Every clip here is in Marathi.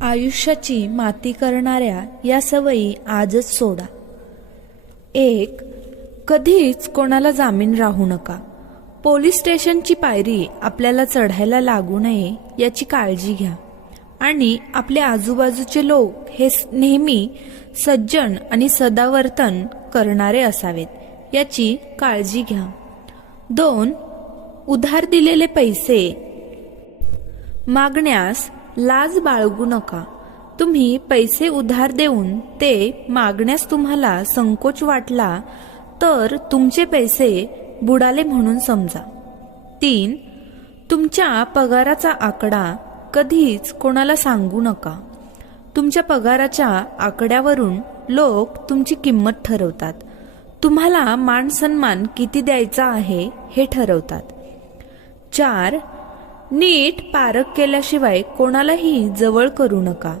आयुष्याची माती करणाऱ्या या सवयी आजच सोडा. एक कधीच कोणाला जामीन राहू नका. पोलीस स्टेशनची पायरी आपल्याला चढायला लागू नये याची काळजी घ्या. आणि आपले आजूबाजूचे लोक हे नेहमी सज्जन आणि सदावर्तन करणारे असावेत याची काळजी घ्या. दोन उधार दिलेले पैसे मागण्यास लाज बाळगू नका. तुम्ही पैसे उधार देऊन ते मागण्यास तुम्हाला संकोच वाटला तर तुमचे पैसे बुडाले म्हणून समजा. तीन तुमच्या पगाराचा आकडा कधीच कोणाला सांगू नका. तुमच्या पगाराच्या आकड्यावरून लोक तुमची किंमत ठरवतात. तुम्हाला मान सन्मान किती द्यायचा आहे हे ठरवतात. चार नीट पारख केल्याशिवाय कोणालाही जवळ करू नका.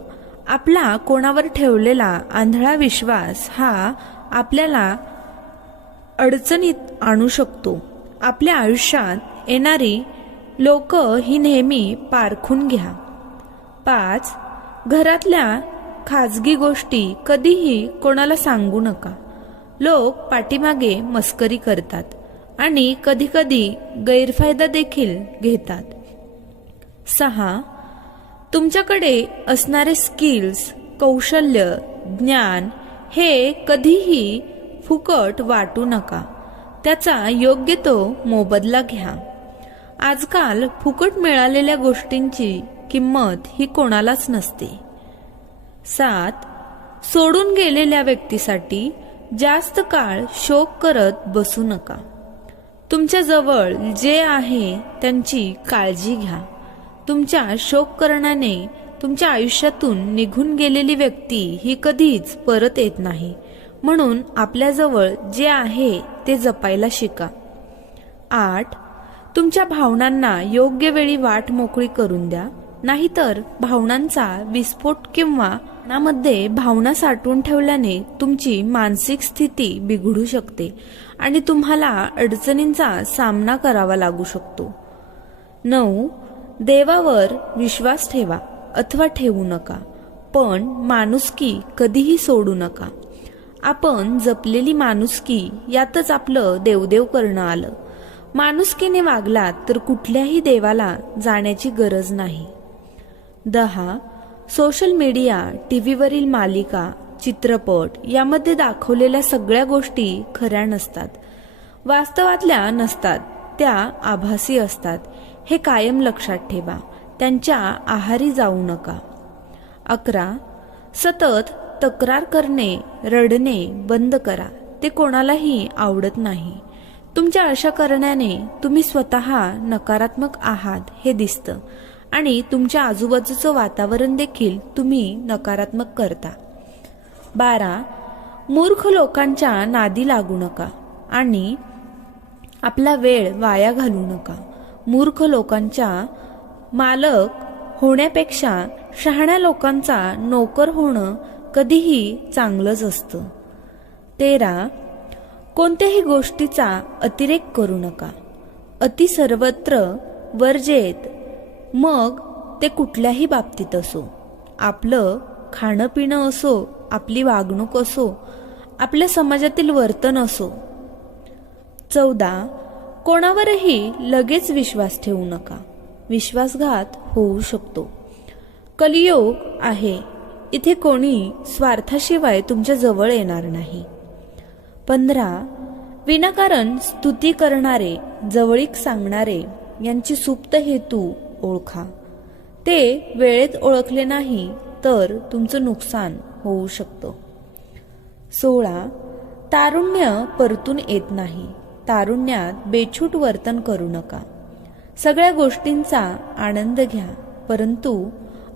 आपला कोणावर ठेवलेला आंधळा विश्वास हा आपल्याला अडचणीत आणू शकतो. आपल्या आयुष्यात येणारी लोक ही नेहमी पारखून घ्या. पाच घरातल्या खाजगी गोष्टी कधीही कोणाला सांगू नका. लोक पाठीमागे मस्करी करतात आणि कधीकधी गैरफायदा देखील घेतात. सहा तुमच्याकडे असणारे स्किल्स कौशल्य ज्ञान हे कधीही फुकट वाटू नका. त्याचा योग्य तो मोबदला घ्या. आजकाल फुकट मिळालेल्या गोष्टींची किंमत ही कोणालाच नसते. सात सोडून गेलेल्या व्यक्तीसाठी जास्त काळ शोक करत बसू नका. तुमच्या जवळ जे आहे त्यांची काळजी घ्या. तुमच्या शोक करण्याने तुमच्या आयुष्यातून निघून गेलेली व्यक्ती ही कधीच परत येत नाही. म्हणून आपल्याजवळ जे आहे ते जपायला शिका. आठ. तुमच्या भावनांना योग्य वेळी वाट मोकळी करून द्या. नाहीतर भावनांचा विस्फोट किंवा मनामध्ये भावना साठवून ठेवल्याने तुमची मानसिक स्थिती बिघडू शकते आणि तुम्हाला अडचणींचा सामना करावा लागू शकतो. नऊ. देवावर विश्वास ठेवा अथवा ठेवू नका. पण माणुसकी कधीही सोडू नका. आपण जपलेली माणुसकी यातच आपलं देवदेव करणं आलं. माणुसकीने वागलात तर कुठल्याही देवाला जाण्याची गरज नाही. दहा सोशल मीडिया टीव्हीवरील मालिका चित्रपट यामध्ये दाखवलेल्या सगळ्या गोष्टी खऱ्या नसतात. वास्तवातल्या नसतात त्या आभासी असतात. हे कायम लक्षात ठेवा. त्यांच्या आहारी जाऊ नका. अकरा. सतत तक्रार करणे रडणे बंद करा. ते कोणालाही आवडत नाही. तुमच्या अशा करण्याने तुम्ही स्वतः नकारात्मक आहात हे दिसतं. आणि तुमच्या आजूबाजूचं वातावरण देखील तुम्ही नकारात्मक करता. बारा. मूर्ख लोकांच्या नादी लागू नका आणि आपला वेळ वाया घालू नका. मूर्ख लोकांच्या मालक होण्यापेक्षा शहाण्या लोकांचा नोकर होणं कधीही चांगलंच असतं. तेरा कोणत्याही गोष्टीचा अतिरेक करू नका. अति सर्वत्र वर्जेत मग ते कुठल्याही बाबतीत असो. आपलं खाणं पिणं असो आपली वागणूक असो आपल्या समाजातील वर्तन असो. चौदा कोणावरही लगेच विश्वास ठेवू नका. विश्वासघात होऊ शकतो. कलियोग आहे. इथे कोणी स्वार्थाशिवाय तुमच्या जवळ येणार नाही. पंधरा विनाकारण स्तुती करणारे जवळीक सांगणारे यांची सुप्त हेतू ओळखा. ते वेळेत ओळखले नाही तर तुमचं नुकसान होऊ शकतं. सोळा तारुण्य परतून येत नाही. तारुण्यात बेछूट वर्तन करू नका. सगळ्या गोष्टींचा आनंद घ्या परंतु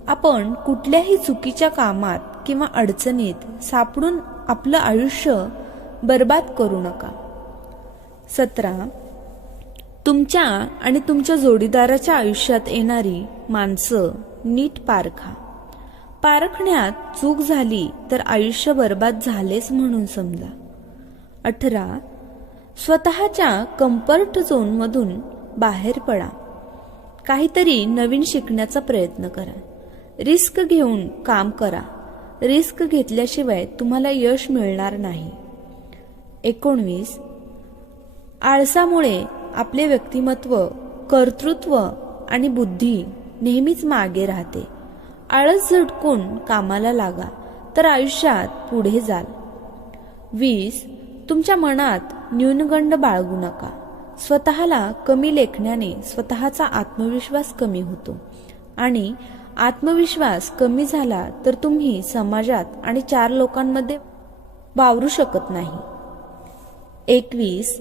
आपण कुठल्याही चुकीच्या कामात किंवा अडचणीत सापडून आपलं आयुष्य बर्बाद करू नका. सतरा. तुमच्या आणि तुमच्या जोडीदाराच्या आयुष्यात येणारी माणसं नीट पारखा पारखण्यात चूक झाली तर आयुष्य बर्बाद झालेच म्हणून समजा. अठरा. स्वतःच्या कम्फर्ट झोनमधून बाहेर पडा. काहीतरी नवीन शिकण्याचा प्रयत्न करा. रिस्क घेऊन काम करा. रिस्क घेतल्याशिवाय तुम्हाला यश मिळणार नाही. एकोणवीस. आळसामुळे आपले व्यक्तिमत्व कर्तृत्व आणि बुद्धी नेहमीच मागे राहते. आळस झटकून कामाला लागा तर आयुष्यात पुढे जाल. वीस. तुमच्या मनात न्यूनगंड बाळगू नका. स्वतःला कमी लेखण्याने स्वतःचा आत्मविश्वास कमी होतो. आणि आत्मविश्वास कमी झाला तर तुम्ही समाजात आणि चार लोकांमध्ये वावरू शकत नाही. एकवीस.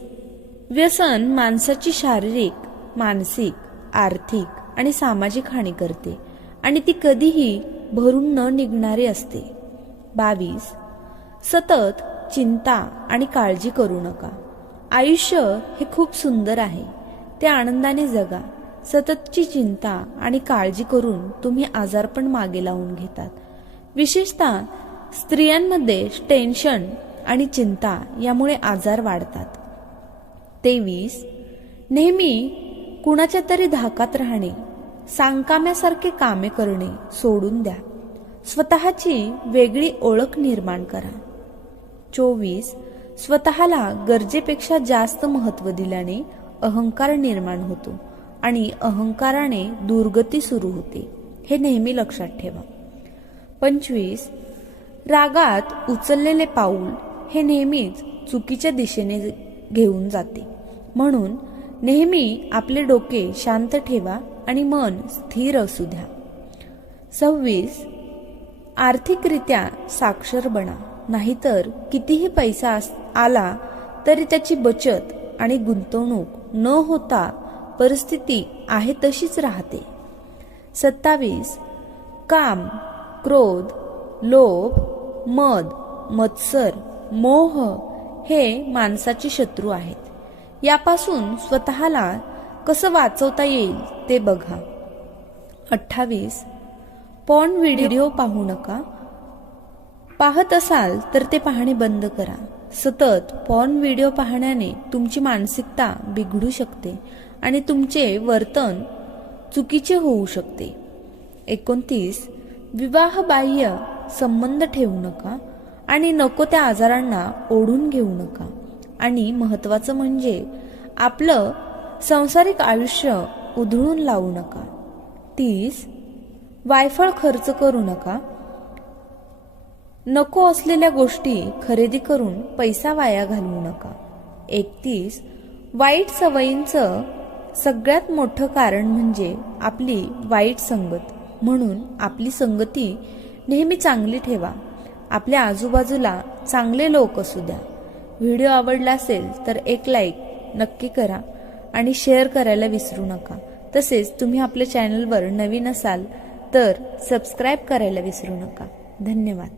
व्यसन माणसाची शारीरिक मानसिक आर्थिक आणि सामाजिक हानी करते आणि ती कधीही भरून न निघणारी असते. बावीस. सतत चिंता आणि काळजी करू नका. आयुष्य हे खूप सुंदर आहे. ते आनंदाने जगा. सततची चिंता आणि काळजी करून तुम्ही आजारपण मागे लावून घेतात. विशेषतः स्त्रियांमध्ये टेन्शन आणि चिंता यामुळे आजार वाढतात. तेवीस नेहमी कुणाच्या तरी धाकात राहणे सांगकाम्यासारखे कामे करणे सोडून द्या. स्वतःची वेगळी ओळख निर्माण करा. चोवीस स्वतःला गरजेपेक्षा जास्त महत्त्व दिल्याने अहंकार निर्माण होतो आणि अहंकाराने दुर्गती सुरू होते. हे नेहमी लक्षात ठेवा. पंचवीस रागात उचललेले पाऊल हे नेहमीच चुकीच्या दिशेने घेऊन जाते. म्हणून नेहमी आपले डोके शांत ठेवा आणि मन स्थिर असू द्या. सव्वीस आर्थिकरित्या साक्षर बना. नाहीतर कितीही पैसा आला तरी त्याची बचत आणि गुंतवणूक न होता परिस्थिती आहे तशीच राहते. सत्तावीस. काम क्रोध लोभ मद मत्सर मोह हे माणसाचे शत्रू आहेत. यापासून स्वतःला कसं वाचवता येईल ते बघा. अठ्ठावीस. पॉन व्हिडिओ पाहू नका. पाहत असाल तर ते पाहणे बंद करा. सतत पॉर्न व्हिडिओ पाहण्याने तुमची मानसिकता बिघडू शकते आणि तुमचे वर्तन चुकीचे होऊ शकते. एकोणतीस विवाहबाह्य संबंध ठेवू नका आणि नको त्या आजारांना ओढून घेऊ नका. आणि महत्वाचं म्हणजे आपलं सांसारिक आयुष्य उधळून लावू नका. तीस वायफळ खर्च करू नका नको असलेल्या गोष्टी खरेदी करून पैसा वाया घालवू नका. एकतीस वाईट सवयींचं सगळ्यात मोठं कारण म्हणजे आपली वाईट संगत. म्हणून आपली संगती नेहमी चांगली ठेवा. आपल्या आजूबाजूला चांगले लोक असू द्या. व्हिडिओ आवडला असेल तर एक लाईक नक्की करा आणि शेअर करायला विसरू नका. तसेच तुम्ही आपल्या चॅनलवर नवीन असाल तर सबस्क्राईब करायला विसरू नका. धन्यवाद.